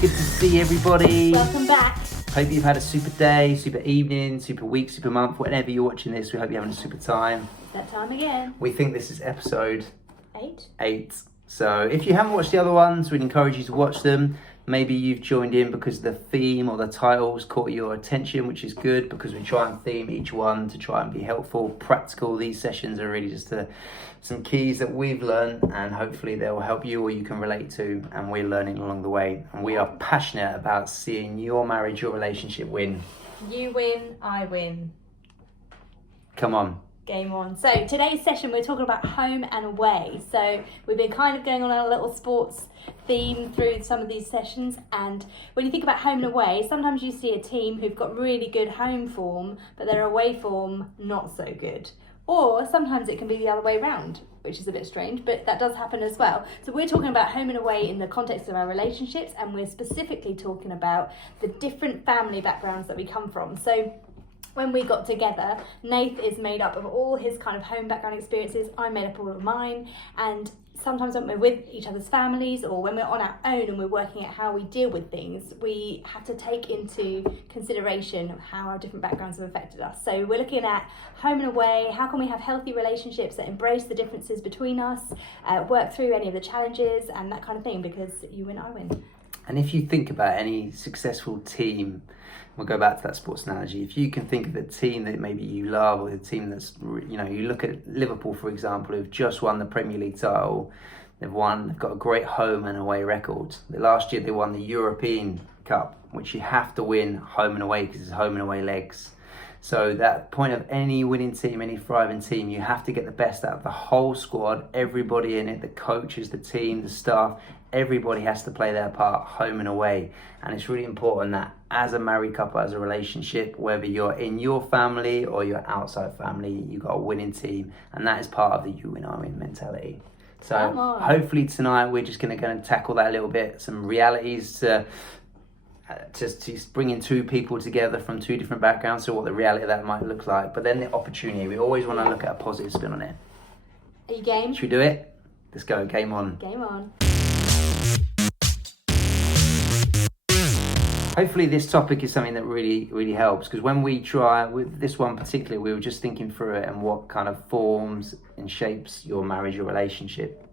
good to see everybody. Welcome back. Hope you've had a super day, super evening, super week, super month, whenever you're watching this. We hope you're having a super time. It's that time again. We think this is episode 8. So if you haven't watched the other ones, we'd encourage you to watch them. Maybe you've joined in because the theme or the titles caught your attention, which is good because we try and theme each one to try and be helpful, practical. These sessions are really just some keys that we've learned, and hopefully they will help you or you can relate to, and we're learning along the way. And we are passionate about seeing your marriage, your relationship win. You win, I win. Come on. Game on. So today's session we're talking about home and away. So we've been kind of going on a little sports theme through some of these sessions, and when you think about home and away, sometimes you see a team who've got really good home form but their away form not so good. Or sometimes it can be the other way around, which is a bit strange, but that does happen as well. So we're talking about home and away in the context of our relationships, and we're specifically talking about the different family backgrounds that we come from. So when we got together, Nath is made up of all his kind of home background experiences. I'm made up of all of mine. And sometimes when we're with each other's families or when we're on our own and we're working out how we deal with things, we have to take into consideration how our different backgrounds have affected us. So we're looking at home and away. How can we have healthy relationships that embrace the differences between us, work through any of the challenges and that kind of thing, because you win, I win. And if you think about any successful team, we'll go back to that sports analogy. If you can think of the team that maybe you love, or the team that's, you look at Liverpool, for example, who've just won the Premier League title. They've got a great home and away record. Last year they won the European Cup, which you have to win home and away because it's home and away legs. So that point of any winning team, any thriving team, you have to get the best out of the whole squad, everybody in it, the coaches, the team, the staff. Everybody has to play their part home and away. And it's really important that as a married couple, as a relationship, whether you're in your family or you're outside family, you've got a winning team. And that is part of the you win, I win mentality. So hopefully tonight we're just going to go and tackle that a little bit. Some realities to bring in two people together from two different backgrounds, so what the reality of that might look like. But then the opportunity, we always want to look at a positive spin on it. Are you game? Should we do it? Let's go, game on. Game on. Hopefully this topic is something that really helps, because when we try, with this one particularly, we were just thinking through it and what kind of forms and shapes your marriage, your relationship,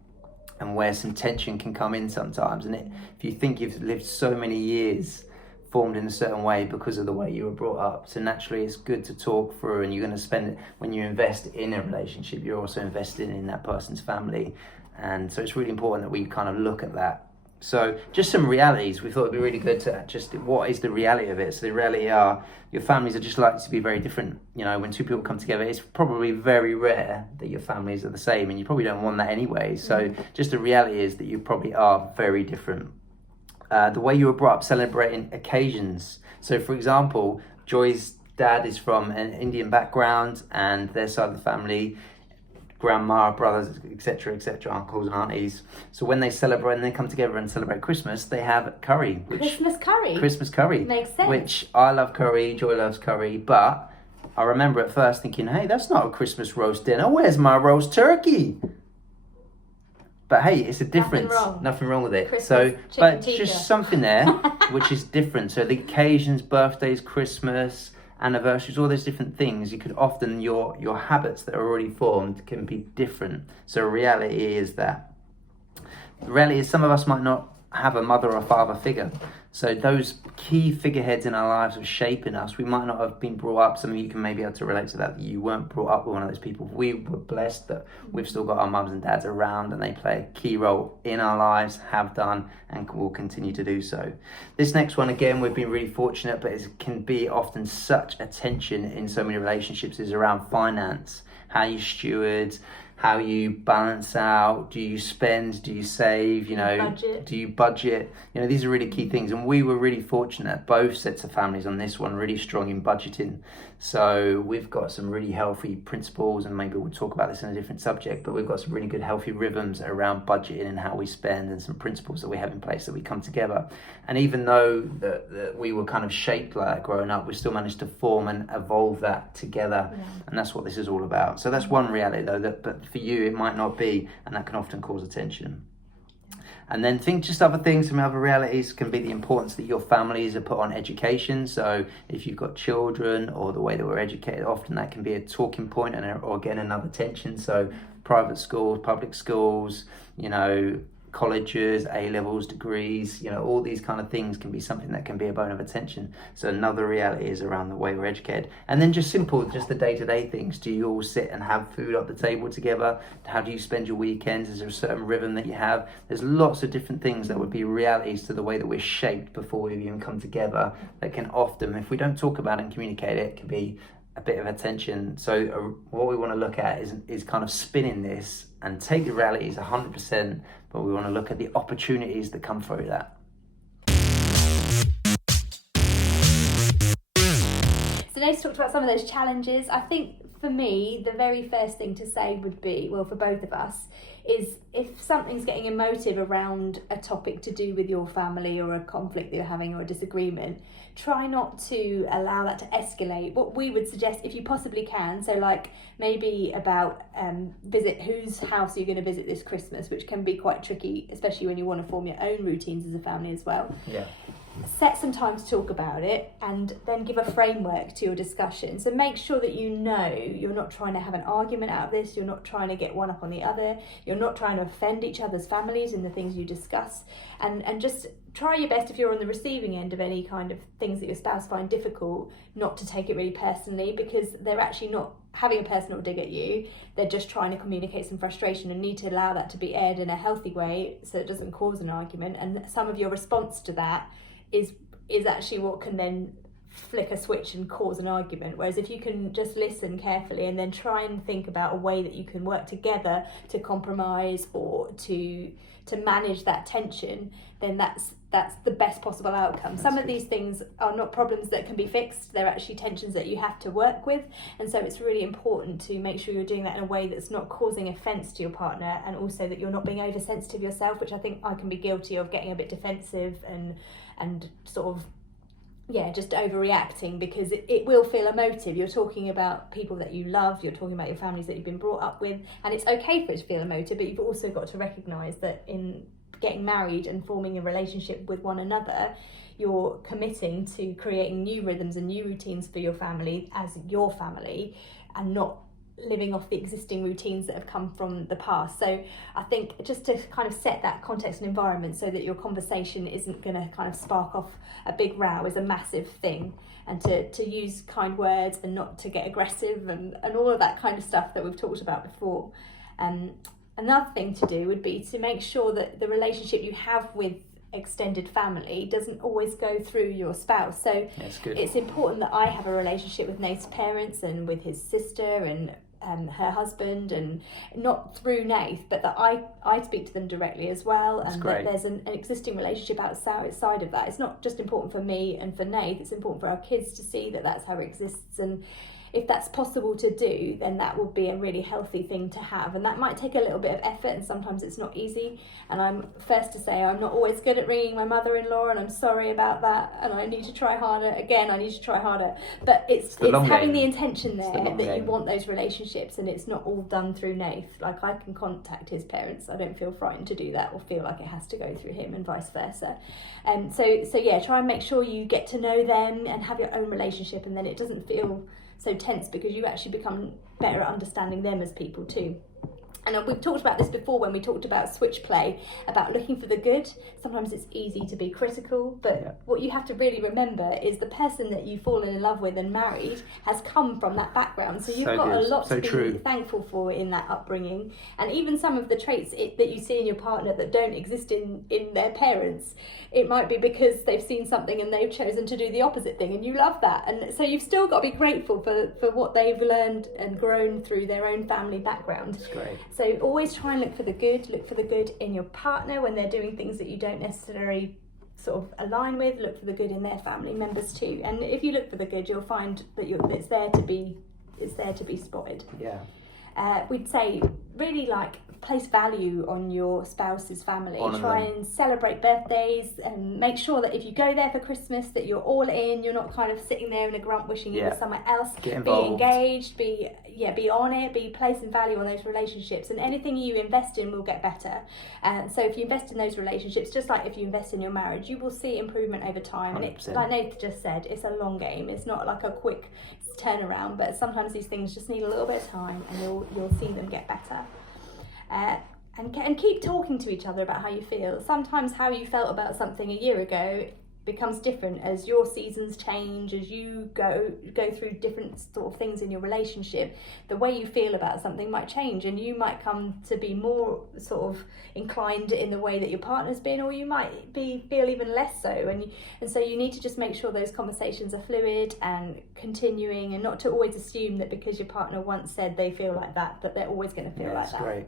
and where some tension can come in sometimes. And if you think you've lived so many years formed in a certain way because of the way you were brought up, so naturally it's good to talk through, and you're going to spend it, when you invest in a relationship, you're also investing in that person's family. And so it's really important that we kind of look at that. So just some realities, we thought it'd be really good to just, what is the reality of it? So the reality are, your families are just likely to be very different. When two people come together, it's probably very rare that your families are the same, and you probably don't want that anyway. So just the reality is that you probably are very different. The way you were brought up, celebrating occasions. So for example, Joy's dad is from an Indian background, and their side of the family, grandma, brothers, etc., uncles and aunties. So when they celebrate and they come together and celebrate Christmas, they have curry. Christmas curry? Makes sense. Which I love curry, Joy loves curry, but I remember at first thinking, hey, that's not a Christmas roast dinner. Where's my roast turkey? But hey, it's a difference. Nothing wrong with it. Christmas, but tikka. Just something there which is different. So the occasions, birthdays, Christmas, anniversaries, all those different things, you could often, your habits that are already formed can be different. So reality is that some of us might not have a mother or father figure. So those key figureheads in our lives are shaping us. We might not have been brought up. Some of you can maybe be able to relate to that you weren't brought up with one of those people. We were blessed that we've still got our mums and dads around, and they play a key role in our lives, have done, and will continue to do so. This next one, again, we've been really fortunate, but it can be often such a tension in so many relationships, is around finance, how you steward, how you balance out, do you spend, do you save, do you budget? These are really key things. And we were really fortunate, both sets of families on this one, really strong in budgeting. So we've got some really healthy principles, and maybe we'll talk about this in a different subject, but we've got some really good healthy rhythms around budgeting and how we spend, and some principles that we have in place that we come together. And even though that we were kind of shaped like that growing up, we still managed to form and evolve that together. Yeah. And that's what this is all about. So that's one reality though, but for you it might not be, and that can often cause attention. And then think just other things, some other realities can be the importance that your families are put on education. So if you've got children, or the way that we're educated, often that can be a talking point or again another tension. So private schools, public schools, colleges, A-levels, degrees, all these kind of things can be something that can be a bone of attention. So another reality is around the way we're educated. And then just the day-to-day things. Do you all sit and have food at the table together? How do you spend your weekends? Is there a certain rhythm that you have? There's lots of different things that would be realities to the way that we're shaped before we even come together that can often, if we don't talk about and communicate it, can be a bit of attention. So what we want to look at is kind of spinning this and take the realities 100%, but we want to look at the opportunities that come through that. So Nate's talked about some of those challenges. I think for me, the very first thing to say would be, well, for both of us, is if something's getting emotive around a topic to do with your family or a conflict that you're having or a disagreement, try not to allow that to escalate. What we would suggest, if you possibly can, so like maybe about visit whose house you're going to visit this Christmas, which can be quite tricky, especially when you want to form your own routines as a family as well. Yeah. Set some time to talk about it and then give a framework to your discussion. So make sure that you're not trying to have an argument out of this, you're not trying to get one up on the other, you're not trying to offend each other's families in the things you discuss, and just try your best, if you're on the receiving end of any kind of things that your spouse find difficult, not to take it really personally, because they're actually not having a personal dig at you, they're just trying to communicate some frustration, and need to allow that to be aired in a healthy way so it doesn't cause an argument. And some of your response to that is actually what can then flick a switch and cause an argument. Whereas if you can just listen carefully and then try and think about a way that you can work together to compromise or to manage that tension, then that's the best possible outcome. Some of these things are not problems that can be fixed, they're actually tensions that you have to work with, and so it's really important to make sure you're doing that in a way that's not causing offence to your partner, and also that you're not being oversensitive yourself, which I think I can be guilty of, getting a bit defensive and sort of just overreacting, because it will feel emotive. You're talking about people that you love, you're talking about your families that you've been brought up with, and it's okay for it to feel emotive, but you've also got to recognise that in getting married and forming a relationship with one another, you're committing to creating new rhythms and new routines for your family as your family, and not living off the existing routines that have come from the past. So I think just to kind of set that context and environment so that your conversation isn't going to kind of spark off a big row is a massive thing, and to use kind words and not to get aggressive and all of that kind of stuff that we've talked about before. Another thing to do would be to make sure that the relationship you have with extended family doesn't always go through your spouse. So it's important that I have a relationship with Nate's parents and with his sister and her husband, and not through Nath, but that I speak to them directly as well. That there's an existing relationship outside of that. It's not just important for me and for Nath, it's important for our kids to see that that's how it exists, and if that's possible to do, then that will be a really healthy thing to have. And that might take a little bit of effort, and sometimes it's not easy. And I'm first to say I'm not always good at ringing my mother-in-law, and I'm sorry about that, and I need to try harder. Again, I need to try harder. But it's having the intention there that you want those relationships, and it's not all done through Nath. Like, I can contact his parents. I don't feel frightened to do that or feel like it has to go through him, and vice versa. So yeah, try and make sure you get to know them and have your own relationship, and then it doesn't feel so tense, because you actually become better at understanding them as people too. And we've talked about this before when we talked about switch play, about looking for the good. Sometimes it's easy to be critical, but what you have to really remember is the person that you've fallen in love with and married has come from that background. So you've got a lot to be thankful for in that upbringing. And even some of the traits that you see in your partner that don't exist in their parents, it might be because they've seen something and they've chosen to do the opposite thing, and you love that. And so you've still got to be grateful for what they've learned and grown through their own family background. That's great. So always try and look for the good in your partner when they're doing things that you don't necessarily sort of align with. Look for the good in their family members too. And if you look for the good, you'll find that it's there to be spotted. We'd say really like place value on your spouse's family. Honour Try them. and celebrate birthdays and make sure that if you go there for Christmas that you're all in, you're not kind of sitting there in a grump wishing you were somewhere else. Get involved. Be engaged, be on it, be placing value on those relationships, and anything you invest in will get better. And so if you invest in those relationships, just like if you invest in your marriage, you will see improvement over time. 100%. And it, like Nath just said, it's a long game. It's not like a quick turnaround, but sometimes these things just need a little bit of time, and you'll see them get better. And keep talking to each other about how you feel. Sometimes how you felt about something a year ago becomes different as your seasons change, as you go through different sort of things in your relationship. The way you feel about something might change, and you might come to be more sort of inclined in the way that your partner's been, or you might feel even less so. And so you need to just make sure those conversations are fluid and continuing, and not to always assume that because your partner once said they feel like that they're always going to feel like that. Great.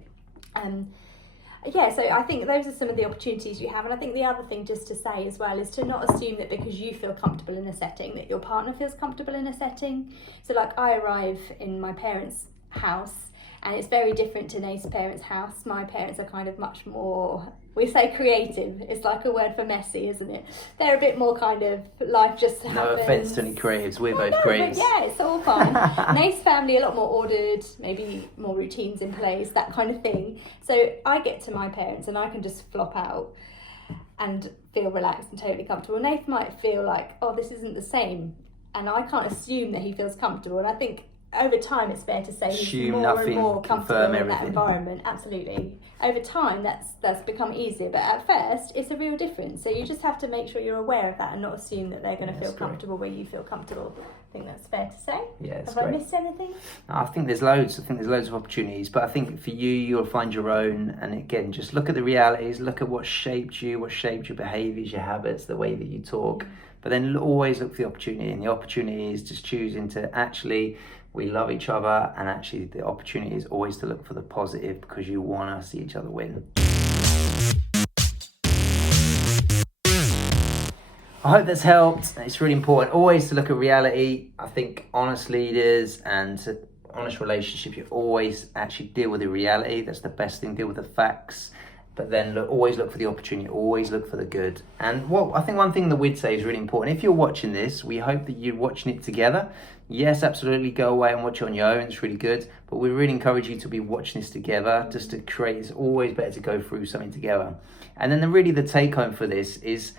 So I think those are some of the opportunities you have. And I think the other thing just to say as well is to not assume that because you feel comfortable in a setting that your partner feels comfortable in a setting. So like I arrive in my parents' house and it's very different to Nate's parents' house. My parents are kind of much more, we say creative. It's like a word for messy, isn't it? They're a bit more kind of life just happens. No offence to any creatives, we're both creatives. Yeah, it's all fine. Nate's family a lot more ordered, maybe more routines in place, that kind of thing. So I get to my parents and I can just flop out and feel relaxed and totally comfortable. Nath might feel like, oh, this isn't the same, and I can't assume that he feels comfortable. And I think over time it's fair to say he's more and more comfortable in that environment. Absolutely. Over time that's become easier, but at first it's a real difference. So you just have to make sure you're aware of that and not assume that they're going to feel comfortable where you feel comfortable. I think that's fair to say. Yeah, have I missed anything? I think there's loads. I think there's loads of opportunities, but I think for you, you'll find your own. And again, just look at the realities, look at what shaped you, what shaped your behaviours, your habits, the way that you talk. But then always look for the opportunity, and the opportunity is just choosing to actually, we love each other, and actually the opportunity is always to look for the positive because you want to see each other win. I hope that's helped. It's really important always to look at reality. I think honest leaders and honest relationships, you always actually deal with the reality. That's the best thing, deal with the facts. But then always look for the opportunity, always look for the good. And I think one thing that we'd say is really important. If you're watching this, we hope that you're watching it together. Yes, absolutely, go away and watch it on your own. It's really good. But we really encourage you to be watching this together, just to create. It's always better to go through something together. And then the take home for this is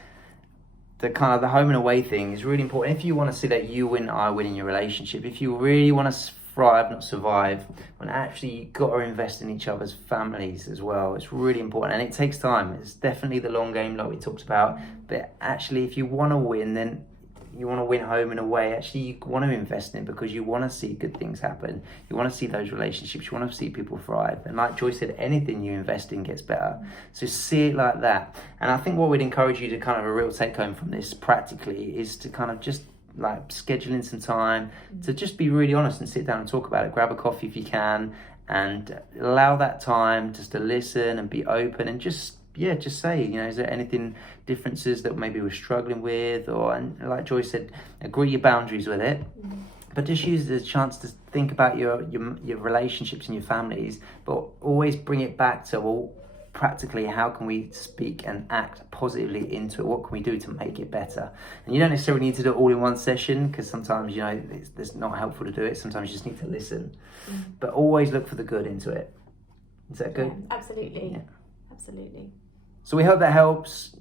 the kind of the home and away thing is really important. If you want to see that you win, I win in your relationship, if you really want to thrive, not survive, when actually you've got to invest in each other's families as well. It's really important, and it takes time. It's definitely the long game like we talked about, but actually if you want to win, then you want to win home and away. Actually you want to invest in it because you want to see good things happen. You want to see those relationships, you want to see people thrive, and like Joy said, anything you invest in gets better. So see it like that. And I think what we'd encourage you to kind of a real take home from this practically is to kind of just like scheduling some time to just be really honest and sit down and talk about it. Grab a coffee if you can, and allow that time just to listen and be open, and just say, is there anything, differences that maybe we're struggling with, and like Joy said, agree your boundaries with it. But just use it as a chance to think about your relationships and your families, but always bring it back to, practically, how can we speak and act positively into it? What can we do to make it better? And you don't necessarily need to do it all in one session, because sometimes it's not helpful to do it. Sometimes you just need to listen, but always look for the good into it. Is that good? Yeah, absolutely. So we hope that helps.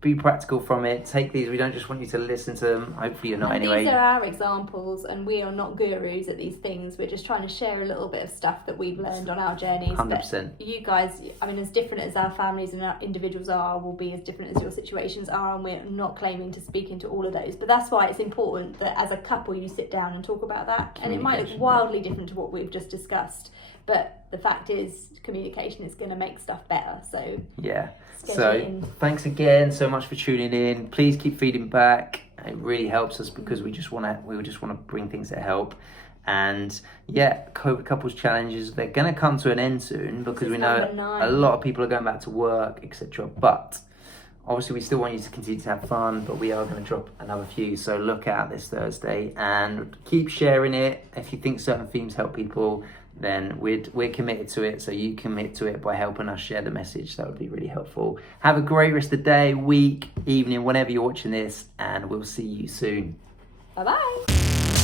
Be practical from it. Take these. We don't just want you to listen to them. Hopefully you're not anyway. These are our examples, and we are not gurus at these things. We're just trying to share a little bit of stuff that we've learned on our journeys. 100%. But you guys, as different as our families and our individuals are, will be as different as your situations are, and we're not claiming to speak into all of those. But that's why it's important that as a couple you sit down and talk about that. And it might look wildly different to what we've just discussed, but the fact is communication is going to make stuff better. So yeah. So thanks again so much for tuning in. Please keep feeding back. It really helps us because we just want to bring things that help. And COVID couples challenges, they're going to come to an end soon, because we know a lot of people are going back to work, etc. But obviously we still want you to continue to have fun, but we are going to drop another few. So look out this Thursday and keep sharing it. If you think certain themes help people, then we're committed to it. So you commit to it by helping us share the message. That would be really helpful. Have a great rest of the day, week, evening, whenever you're watching this, and we'll see you soon. Bye-bye.